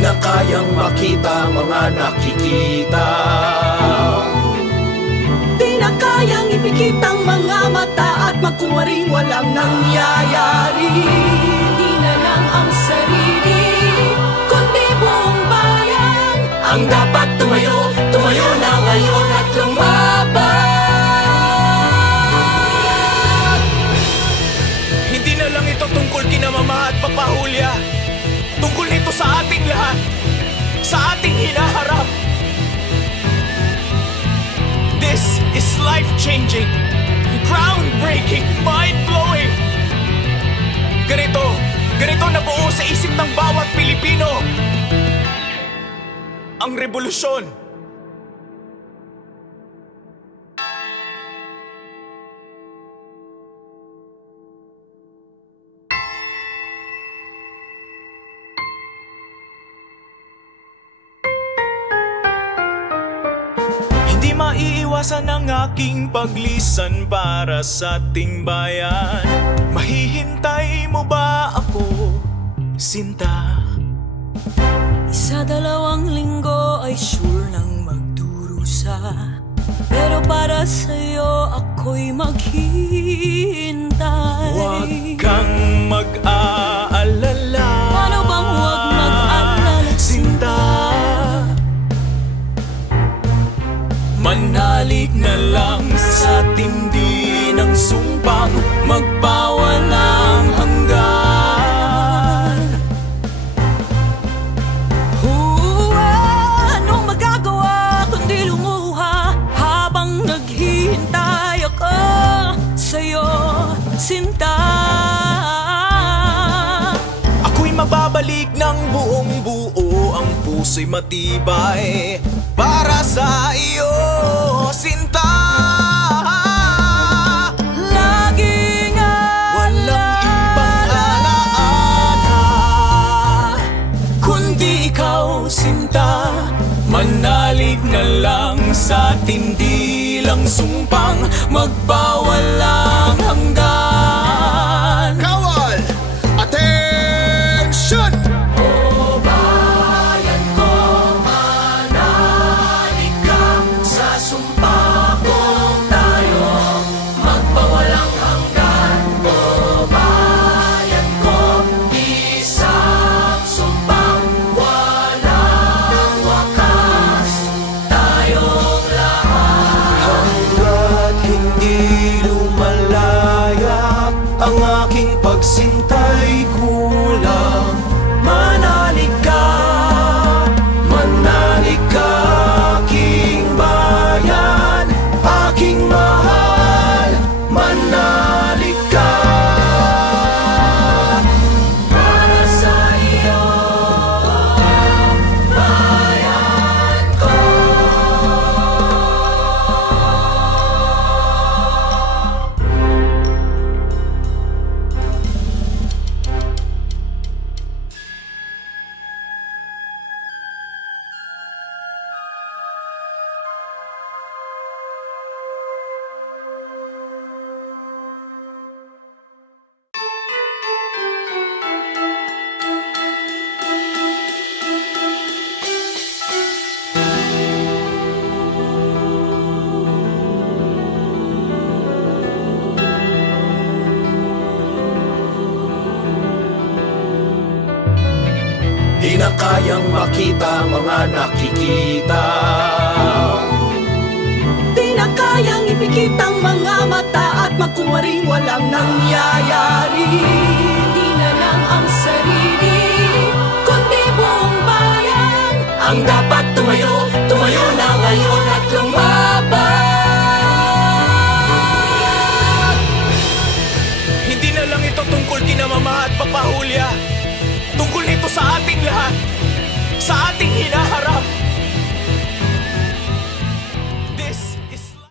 Di na kayang makita mga nakikita. Di na kayang ipikit ang mga mata at magkunwaring walang nangyayari. Di na lang ang sarili, kundi buong bayan ang dapat tumayo, tumayo na ngayon at lumaban. Hindi na lang ito tungkol kina Mama at Papa Julia. Tungkol nito sa ating lahat, sa ating hinaharap. This is life-changing, groundbreaking, mind-blowing. Ganito nabuo sa isip ng bawat Pilipino ang revolusyon. Hindi maiiwasan ang aking paglisan para sa ating bayan. Mahihintay mo ba ako, Sinta? Isa dalawang linggo ay sure nang magdurusa, pero para sa'yo ako'y maghihintay. Huwag kang mag-aalala. Ano bang huwag mag-alala, Sinta? Manalig na lang sa tindi ng sumpang magpawalang hanggan. Anong magagawa kundi lumuha habang naghihintay ako sa'yo, Sinta? Ako'y mababalik ng buong buo, ang puso'y matibay para sa iyo, Sinta. Laging Walang ibang alaala kundi ikaw, Sinta. Manalig na lang sa tindilang sumpang magpawalang hanggan. Kawal! Attention! Pagsintay kulang. Manalig ka, aking bayan, aking mahal. Manalig ka para sa iyo, bayan ko. Di na kayang makita mga nakikita. Di na kayang ipikit ang mga mata at magkunwaring walang nangyayari. Di na lang ang sarili, kundi buong bayan Ang